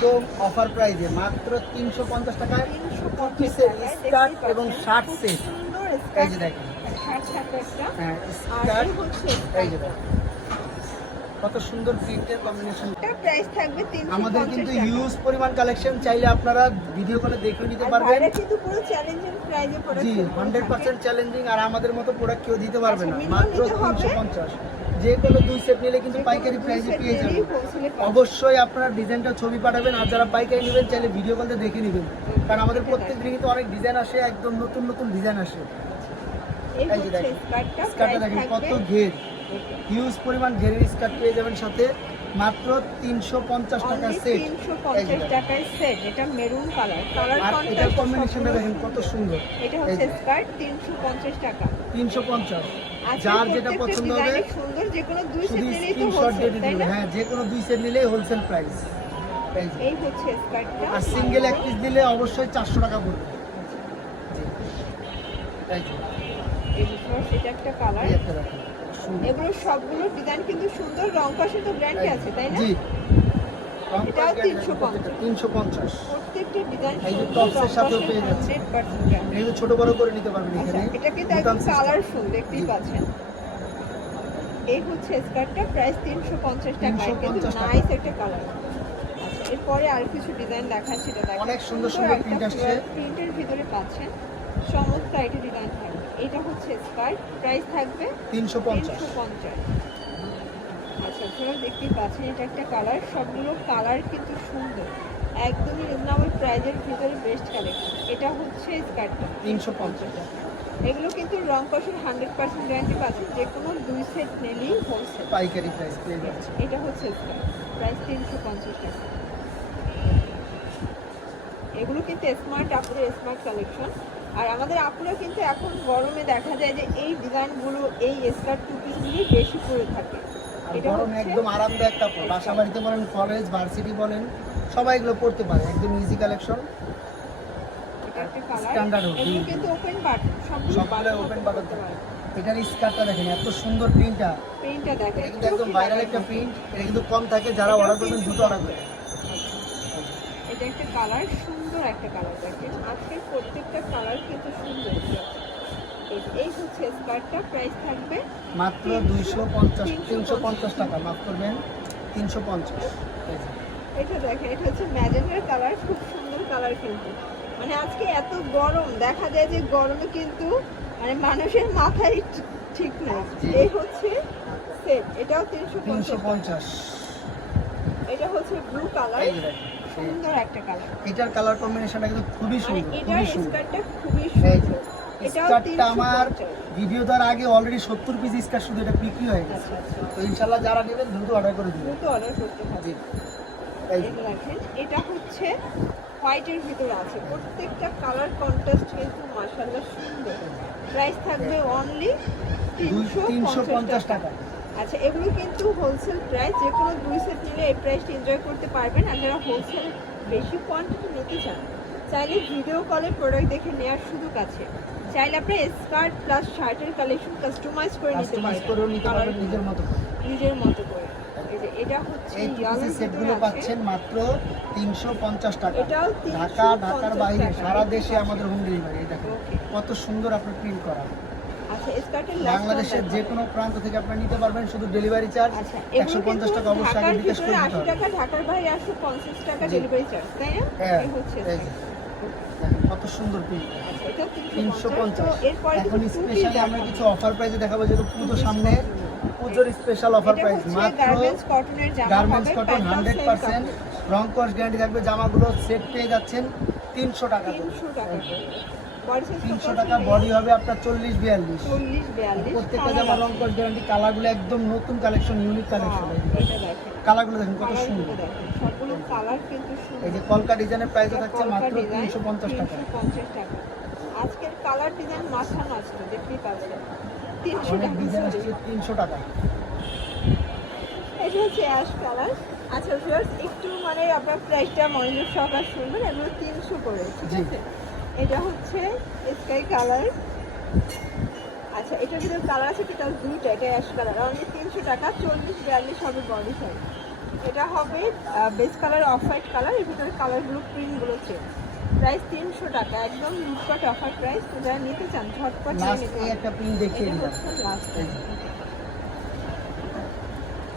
একদম অফার প্রাইজে মাত্র তিনশো পঞ্চাশ টাকায় স্কার্ট এবং শার্ট সেট এই যে দেখেন। হ্যাঁ স্কার্ট এই যে দেখেন। কত সুন্দর প্রিন্টের কম্বিনেশন প্রাইস থাকবে আমাদের কিন্তু টাকা। ইউজ পরিমাণ কালেকশন চাইলে আপনারা ভিডিও কলে দেখে নিতে পারবেন। বাইরে কিন্তু পুরো চ্যালেঞ্জিং প্রাইজে জি আর আমাদের মতো প্রোডাক্ট কেউ দিতে পারবে না। আচ্ছা, মাত্র হবে? তিনশো পঞ্চাশ। যে কোনো দুই সেট নিলে কিন্তু পাইকারি প্রাইসে পেয়ে যাবেন। অবশ্যই আপনারা ডিজাইনটা ছবি পাঠাবেন আর যারা পাইকারি নেবেন চাইলে ভিডিও কলতে দেখে নেবেন। কারণ আমাদের প্রত্যেক দিনই তো অনেক ডিজাইন আসে একদম নতুন নতুন ডিজাইন আসে। এই এই যে দেখেন স্কার্টটা স্কার্টটা দেখেন কত ঘের। হিউজ পরিমাণ ঘেরের স্কার্ট পেয়ে যাবেন সাথে মাত্র তিনশো পঞ্চাশ টাকা অনলি সেট তিনশো পঞ্চাশ টাকায় সেট এটা মেরুন কালার কালার এটার কম্বিনেশনটা দেখেন কত সুন্দর। এটা হচ্ছে স্কার্ট তিনশো পঞ্চাশ টাকা। তিনশো পঞ্চাশ। আজকে যার যেটা পছন্দ হবে সুন্দর যে কোনো দুই সেট নিলেই তো হোলসেল তাই না? হ্যাঁ যে কোনো দুই সেট নিলেই হোলসেল প্রাইস এই হচ্ছে স্কার্টটা আর সিঙ্গেল এক পিস দিলে অবশ্যই চারশো টাকা পড়বে। জি। এই এটা একটা কালার এগুলো সবগুলো ডিজাইন কিন্তু সুন্দর রং কষে তো গ্যারান্টি আছে তাই না? জি। এটাও 350 তিনশো পঞ্চাশ। প্রত্যেকটা ডিজাইন এই যে সুন্দর সাথেও পেয়ে যাচ্ছে। হান্ড্রেড পার্সেন্ট গ্যারান্টি এগুলো ছোট বড় করে নিতে পারবেন আচ্ছা এখানে। এটা কিন্তু একদম কালারফুল দেখতেই পাচ্ছেন। এই হচ্ছে স্কার্টটা প্রাইস তিনশো পঞ্চাশ টাকা। কিন্তু। নাইস একটা কালার আচ্ছা এরপরে আর কিছু ডিজাইন দেখাচ্ছি সেটা দেখেন অনেক সুন্দর সুন্দর print আসছে। প্রিন্টের ভিতরে পাচ্ছেন। চমৎকার একটা ডিজাইন থাকবে এটা হচ্ছে স্কার্ট প্রাইস থাকবে তিনশো পঞ্চাশ। আচ্ছা আপনারা দেখতেই পাচ্ছেন এটা একটা কালার সবগুলো কালার কিন্তু সুন্দর। একদমই রিজনেবল প্রাইজের ভিতরে বেস্ট কালেকশন এটা হচ্ছে স্কার্টটা তিনশো পঞ্চাশ। এগুলো কিন্তু রং কষের হান্ড্রেড পার্সেন্ট গ্যারান্টি পাচ্ছেন। যে কোনো দুই সেট নিলেই হোলসেল পাইকারি প্রাইস এটা হচ্ছে স্কার্ট প্রাইস তিনশো পঞ্চাশ টাকা। এগুলো কিন্তু স্মার্ট আপুরের স্মার্ট কালেকশন আর আমাদের আপুরা কিন্তু এখন গরমে দেখা যায় যে এই ডিজাইনগুলো এই স্কার্ট টু পিসগুলি বেশি পরে থাকে। আর এটা গরমে হচ্ছে একদম আরামদায়ক কাপড়। বাসা বাড়িতে বলেন কলেজ ভার্সিটি বলেন সবাই এগুলো পড়তে পারে। একদম ইজি কালেকশন এগুলো কিন্তু ওপেন বাটন সবগুলো বাটন এটার স্কার্টটা দেখেন এত সুন্দর প্রিন্টটা প্রিন্টটা দেখেন। এটা কিন্তু একদম ভাইরাল একটা প্রিন্ট এটা কিন্তু কম থাকে যারা অর্ডার করবেন দ্রুত অর্ডার করবেন। এটা একটা কালার সুন্দর একটা কালার দেখেন আজকের প্রত্যেকটা কালার কিন্তু সুন্দর। এই- এই হচ্ছে স্কার্টটা প্রাইস থাকবে মাত্র দুইশো পঞ্চাশ তিনশো পঞ্চাশ টাকা। মাফ করবেন তিনশো পঞ্চাশ। এটা দেখেন এটা হচ্ছে ম্যাজেন্ডার কালার খুব সুন্দর কালার কিন্তু। মানে আজকে এত গরম দেখা যায় যে গরমে কিন্তু মানে মানুষের মাথায় ঠিক- নাই এই হচ্ছে সেট এটাও তিনশো পঞ্চাশ। এটা হচ্ছে ব্লু কালার। সুন্দর একটা কালার এটার কালার কম্বিনেশনটা কিন্তু খুবই সুন্দর খুবই সুন্দর। স্কার্টটা খুবই সুন্দর। স্কার্টটা আমার ভিডিও দেওয়ার আগে অলরেডি সত্তর পিস স্কার্ট শুধু এটা বিক্রি হয়ে গেছে। আচ্ছা আচ্ছা। তো ইনশাল্লাহ যারা নেবেন দ্রুত অর্ডার করে দিবেন। এটা হচ্ছে হোয়াইটের ভিতরে আছে। প্রত্যেকটা কালার কন্ট্রাস্ট কিন্তু মাশাআল্লাহ সুন্দর। প্রাইস থাকবে অনলি দুই তিনশো পঞ্চাশ টাকা। আচ্ছা এগুলো কিন্তু হোলসেল প্রাইস যে কোনো দুই সেট নিলে এই প্রাইসটা এনজয় করতে পারবেন আর যারা হোলসেল বেশি কোয়ান্টিটি নিতে চান চাইলে ভিডিও কলে প্রোডাক্ট দেখে নেওয়ার সুযোগ আছে। চাইলে আপনি স্কার্ট প্লাস শার্টের কালেকশন কাস্টমাইজ করে নিতে পারবেন। Colour নিজের মতো করে। নিজের মতো করে। এটা হচ্ছে এই সেটগুলো পাচ্ছেন মাত্র টাকা। এটাও 350 ঢাকা ঢাকার বাইরে সারা দেশে আমাদের হোম ডেলিভারি এই কত সুন্দর আপনার প্রিন্ট করা। বাংলাদেশের যে কোনো প্রান্ত থেকে আপনারা নিতে পারবেন শুধু ডেলিভারি চার্জ আচ্ছা একশো পঞ্চাশ টাকা অবশ্যই আগে বিকাশ করে দিতে হবে। ঢাকার বাইরে একশো পঞ্চাশ টাকা ডেলিভারি চার্জ তাই না? হ্যাঁ কত সুন্দর আচ্ছা তিনশো পঞ্চাশ। এখন স্পেশালি আমরা কিছু অফার প্রাইসে দেখাবো যেহেতু পুজো সামনে পুজোর স্পেশাল অফার প্রাইস মাত্র গার্মেন্টস কটন হান্ড্রেড পার্সেন্ট রং কস্ট গ্যারান্টি থাকবে জামাগুলো সেট পেয়ে যাচ্ছেন তিনশো টাকা তিনশো টাকা তিনশো টাকা বডি হবে আপনার চল্লিশ বিয়াল্লিশ। প্রত্যেকটা জামা রং গ্যারান্টি কালারগুলো একদম নতুন কালেকশন ইউনিক কালেকশন কালারগুলো দেখেন কত সুন্দর। দেখেন সবগুলো কালার কিন্তু সুন্দর। এই যে কলকা ডিজাইনের প্রাইসও এটা থাকছে মাত্র তিনশো পঞ্চাশ টাকা। আজকের কালার ডিজাইন মাথা নষ্ট দেখতেই পাবেন তিনশো টাকা ডিজাইন আসছে তিনশো টাকা। এটা হচ্ছে অ্যাশ কালার আচ্ছা একটু মানে আপনার প্রাইসটা মনোযোগ সহকার শুনবেন এগুলো তিনশো করে ঠিক আছে? এটা হচ্ছে স্কাই কালার আচ্ছা এটার ভিতরে কালার আছে টোটাল দুইটা এটা অ্যাশ কালার অনলি তিনশো টাকা চল্লিশ বিয়াল্লিশ হবে বডি সাইজ এটা হবে বেস কালার অফ হোয়াইট কালারের ভিতরে কালারগুলো প্রিন্টগুলো চেঞ্জ প্রাইস তিনশো টাকা একদম লুটপাট অফার প্রাইস তো যারা নিতে চান ঝটপট নিতে একটা প্রিন্ট দেখিয়ে এটা দিলাম। লাস্ট